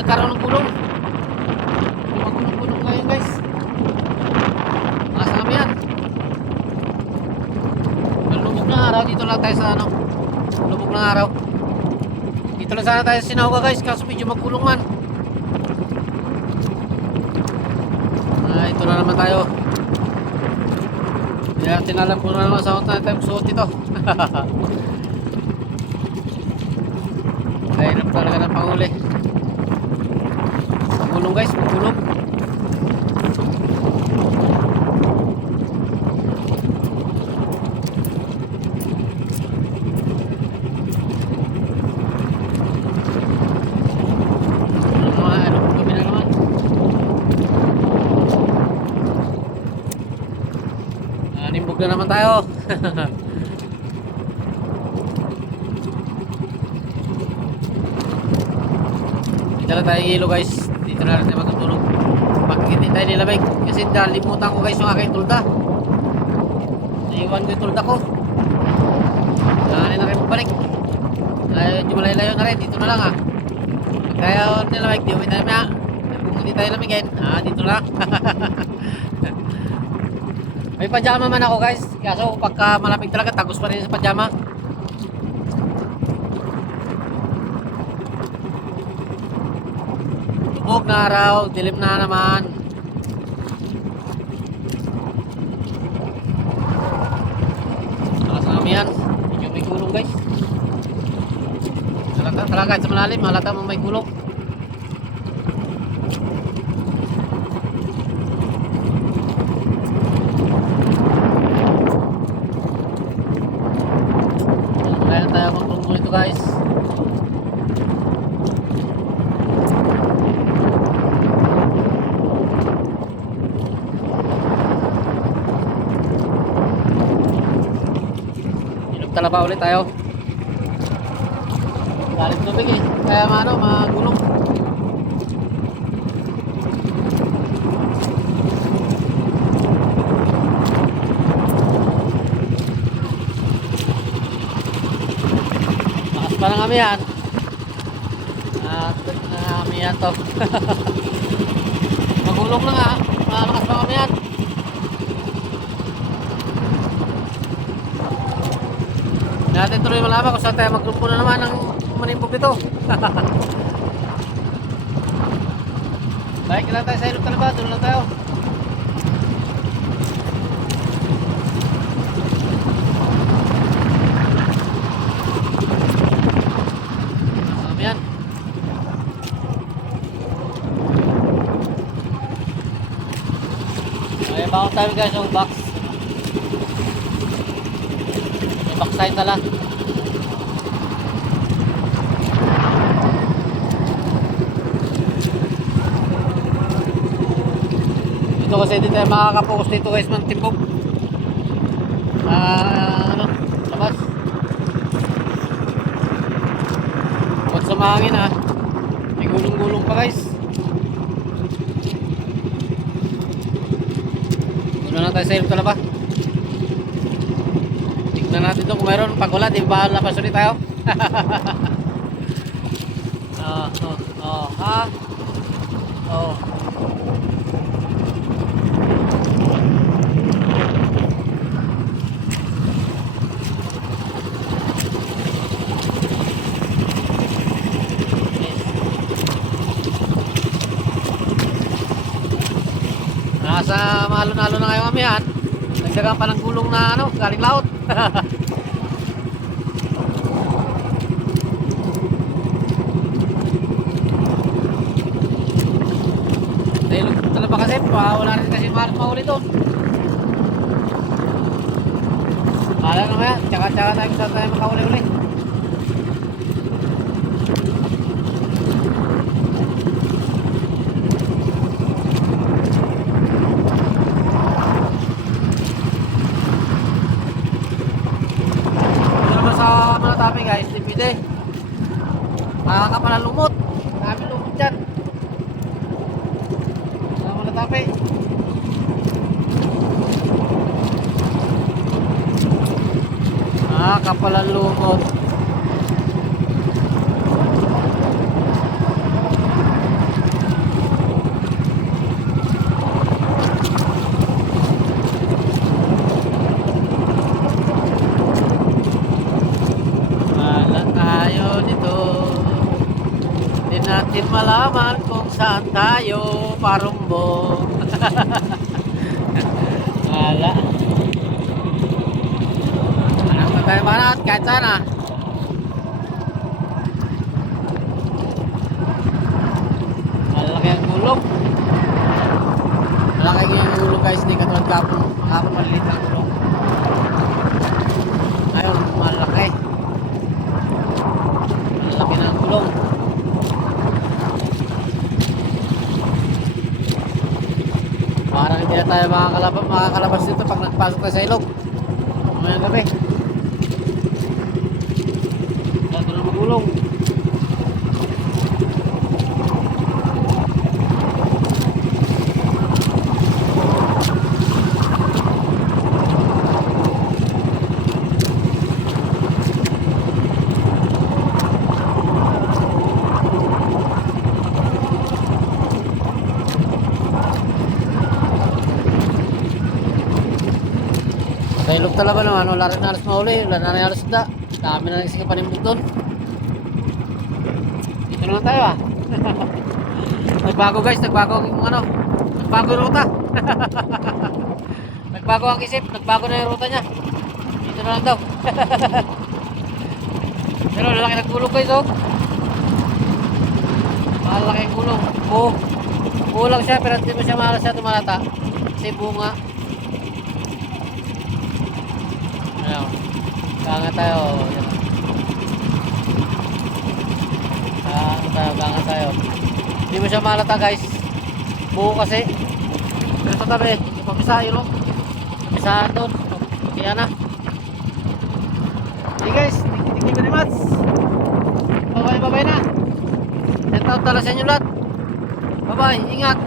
nagkaroon ng gulong. Magulong-gulong ngayon guys. Asa kami yan. Lubog ng araw. Dito lang tayo sa ano. Lubog ng araw. Dito lang sana tayo sa Sinauga guys. Kaso medyo magulong man. Ito na naman tayo. Kaya tinalam ko na naman sa tayo suot ito. Kaya talaga ng panguli. Magulong guys, magulong. Nimbog na naman tayo. Dito na tayo ilo guys. Dito na natin magtulog. Pag hindi tayo nilamig. Kasi nalimutan ko guys yung aking tulda. Naiwan ko yung tulda ko. Nakanin na rin magbalik. Medyo malayo na rin. Dito na lang Pag tayo nilamig, di tayo maya. Kung hindi tayo lamigin, dito na. May pajama man ako guys. Kaso pagka malamig talaga, tagos pa rin sa pajama. Lubog na araw, dilim na naman. Alas na kami yan. Medyo may gulong guys. Talaga sa malalim, halata mo may gulong. Kaya tayo magtungkol ito guys. Ilog talaba ulit tayo. Galing tubig kaya magulong. Parang kami yan. Kami yan to. Magulong na malakas pa kami yan. Natin tuloy malaman kung saan tayo maggrumpo na naman ng manimbog ito. Baik lang tayo sa ilog talaba. Doon lang tayo. Bakit tayo guys yung box. May box sign tala. Dito kasi hindi tayo makakapokus dito guys ng timbog. Labas. Bukod sa mahangin may gulong-gulong pa guys. Doon na tayo sa ilog talaba. Tignan natin ito kung mayroon. Pag wala, di ba labas ulit tayo? Nasa malo-nalo na kayo kami yan. Nagdagang pa ng gulong na galing laot. Dahil talaba kasi wala rin kasi mahuli doon. Kala naman yan. Tsaka-tsaka tayo saan tayo makahuli-huli. Tapi guys, dipide makakapala lumot. Dami lumot dyan. Sama na tapi. Makakapala lumot. malaman kung saan tayo parumbo. Wala. Hanap na tayo banat kahit sana. Malaki ang gulong. Malaki ang gulong guys, hindi katulad kapon. Kapon maliit ang gulong. Ngayon, malaki. Malaki na ang gulong. Parang hindi na tayo makakalabas dito pag nagpasok tayo sa ilog. Mamayang gabi. Ito na magulong. Sa ilog talaga naman, wala rin halos mahuli, wala na rin halos isda. Dami na rin sige panimbog doon. Dito naman tayo ah. Nagbago guys, nagbago yung ano, nagbago yung ruta. Nagbago ang isip, nagbago na yung ruta niya. Dito na lang daw. Pero lalaki ng gulong guys oh. Malaki ang gulong. Kulang siya pero hindi mo siya mahalas siya tumalata. Kasi bunga. Ayan. Ganga tayo. Ganga tayo. Hindi mo siya malata guys. Buo kasi. Pero sa tabi, yung pamisa yun o. Pamisa doon. Kaya na. Hey guys, thank you very much. Bye bye na. Shout out tala sa inyo lahat. Bye bye, ingat.